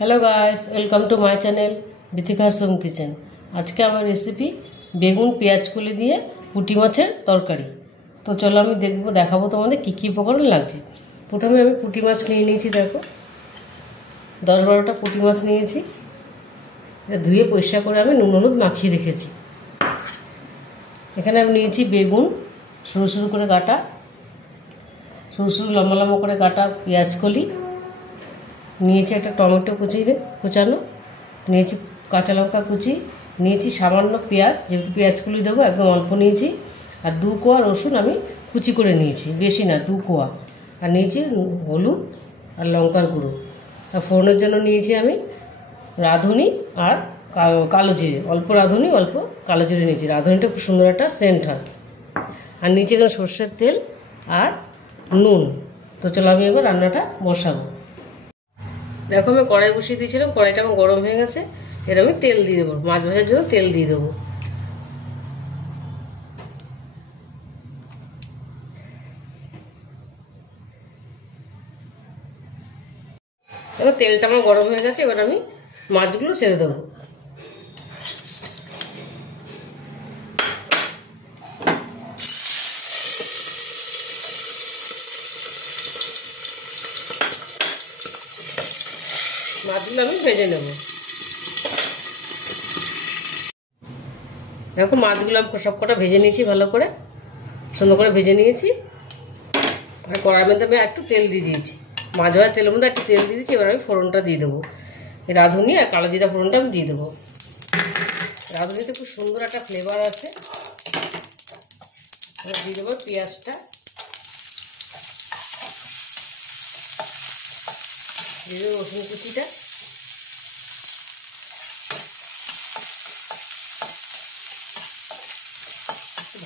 Hello guys, welcome to my channel Bithika's home kitchen. आज के আমার রেসিপি বেগুন পেঁয়াজ কলি দিয়ে পুঁটি মাছের তরকারি। তো চলো আমি দেখাবো তোমাদের কি কি উপকরণ লাগছে। প্রথমে আমি পুঁটি মাছ নিয়ে নিয়েছি, দেখো 10-12টা পুঁটি মাছ নিয়েছি। এটা ধুয়ে পরিষ্কার করে আমি নুন হলুদ মাখিয়ে রেখেছি। এখানে আমি নিয়েছি বেগুন সরু সরু করে কাটা, সরু সরু লম্বা লম্বা করে কাটা পেঁয়াজ কলি নিয়েছি, একটা টমেটো কুচানো নিয়েছি, কাঁচা লঙ্কা কুচি নিয়েছি, সামান্য পেঁয়াজ, যেহেতু পেঁয়াজগুলি দেবো একদম অল্প নিয়েছি, আর 2 কোয়া রসুন আমি কুচি করে নিয়েছি, বেশি না 2 কোয়া, আর নিয়েছি হলুদ আর লঙ্কার গুঁড়ো। আর ফোড়নের জন্য নিয়েছি আমি রাঁধুনি আর কালো জিরে, অল্প রাঁধুনি অল্প কালো জিরে নিয়েছি। রাঁধুনিটা খুব সুন্দর একটা সেন্ট হয়। আর নিচে এখানে সর্ষের তেল আর নুন। তো চলো আমি এবার রান্নাটা বসাবো। দেখো আমি কড়াই বসিয়ে দিয়েছিলাম, কড়াইটা আমার গরম হয়ে গেছে। এর আমি তেল দিয়ে দেবো, মাছ ভাজার জন্য তেল দিয়ে দেবো। এবার তেলটা আমার গরম হয়ে গেছে, এবার আমি মাছগুলো ছেড়ে দেবো। মাছগুলো আমি ভেজে নেব। দেখো মাছগুলো আমি সব কটা ভেজে নিয়েছি, ভালো করে সুন্দর করে ভেজে নিয়েছি। আর কড়াইয়ের মধ্যে আমি একটু তেল দিয়ে দিয়েছি, মাছ ভাজার তেলের মধ্যে একটু তেল দিয়ে দিয়েছি। এবার আমি ফোড়নটা দিয়ে দেবো, রাঁধুনি আর কালো জিরা ফোড়নটা আমি দিয়ে দেবো। রাঁধুনিতে খুব সুন্দর একটা ফ্লেভার আসে। এবার দিয়ে দেবো পেঁয়াজটা, দিয়ে দেবো রসুন কুচিটা,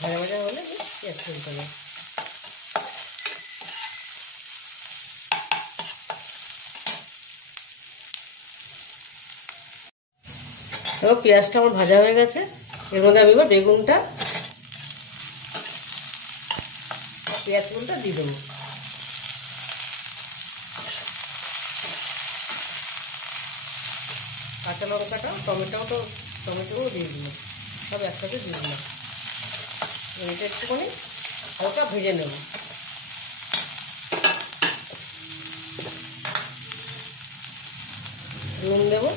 ভাজা ভাজা হলে পেঁয়াজ ফেলতে হবে। দেখো পেঁয়াজটা আমার ভাজা হয়ে গেছে। এর মধ্যে আমি এবার বেগুনটা পেঁয়াজগুলোটা দিয়ে দেবো। কাঁচা লঙ্কাটা টমেটোও দিয়ে দিলাম, সব একসাথে দিয়ে দিলাম। এটা একটুখানি হালকা ভেজে নেব। নুন দেবো,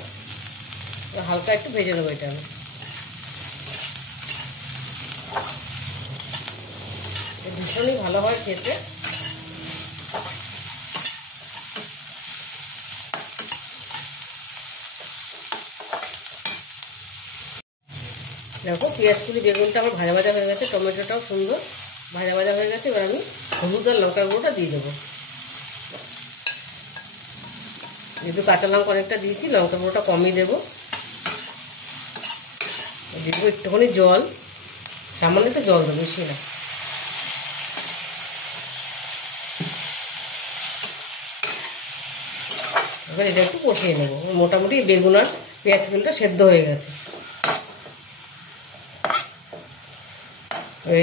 হালকা একটু ভেজে নেবো। এটা আমি ভীষণই ভালো হয় খেতে। দেখো পেঁয়াজগুলি বেগুনটা আমার ভাজা ভাজা হয়ে গেছে, টমেটোটাও সুন্দর ভাজা ভাজা হয়ে গেছে। এবার আমি হলুদ আর লঙ্কার গুঁড়োটা দিয়ে দেবো। যেহেতু কাঁচা লঙ্কা অনেকটা দিয়েছি, লঙ্কার গুঁড়োটা কমই দেবো। দেবো একটুখানি জল, সামান্য একটু জল দেবো, বেশি না। এবার এটা একটু কষিয়ে নেবো। মোটামুটি বেগুন আর পেঁয়াজগুলোটা সেদ্ধ হয়ে গেছে,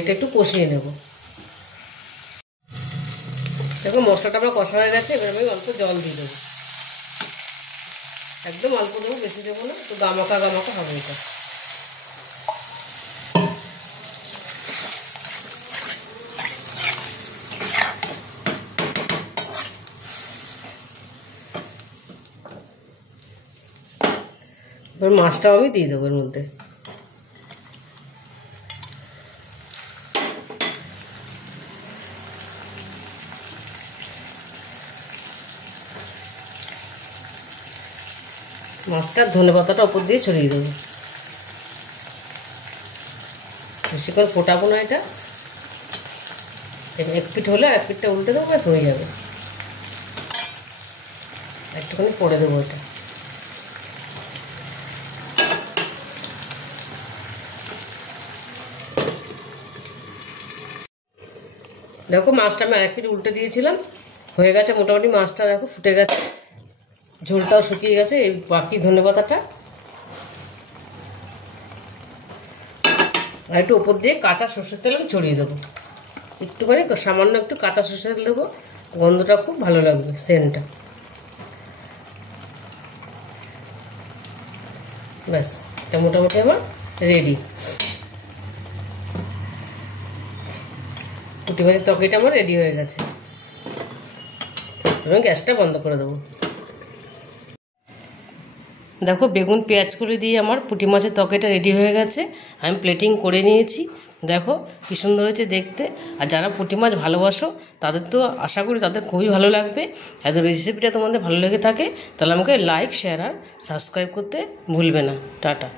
এটা একটু কষিয়ে নেব। দেখো মশলাটা আমার কষা হয়ে গেছে। এবার আমি অল্প জল দিয়ে দেবো, একদম অল্প দেবো, বেশি দেবো না, তো গামাকা হবে এটা। এবার মাছটাও আমি দিয়ে দেবো এর মধ্যে। মাছটার ধনেপাতাটা ওপর দিয়ে ছড়িয়ে দেবো। বেশিক্ষণ ফোটাবো না, এটা এক পিঠ হলে এক পিঠটা উল্টে দেবো, ব্যাস হয়ে যাবে। একটুখানি পরে দেবো এটা। দেখো মাছটা আমি আরেক পিঠ উল্টে দিয়েছিলাম, হয়ে গেছে মোটামুটি। মাছটা দেখো ফুটে গেছে, ঝোলটাও শুকিয়ে গেছে। এই বাকি ধনেপাতাটা আর একটু ওপর দিয়ে কাঁচা সরষের তেল আমি ছড়িয়ে দেবো। একটুখানি সামান্য একটু কাঁচা সরষের তেল দেবো, গন্ধটা খুব ভালো লাগবে, সেন্টটা। ব্যাস, এটা মোটামুটি আমার রেডি। পুঁটি মাছের তরকারিটা আমার রেডি হয়ে গেছে। আমি গ্যাসটা বন্ধ করে দেবো। দেখো বেগুন পেঁয়াজ করে দিয়ে আমার পুঁটি মাছের তরকারিটা রেডি হয়ে গেছে। আমি প্লেটিং করে নিয়েছি। দেখো কী সুন্দর হয়েছে দেখতে। আর যারা পুঁটি মাছ ভালোবাসো তাদের তো আশা করি তাদের খুবই ভালো লাগবে। আর রেসিপিটা তোমাদের ভালো লেগে থাকে তাহলে আমাকে লাইক, শেয়ার আর সাবস্ক্রাইব করতে ভুলবে না। টাটা।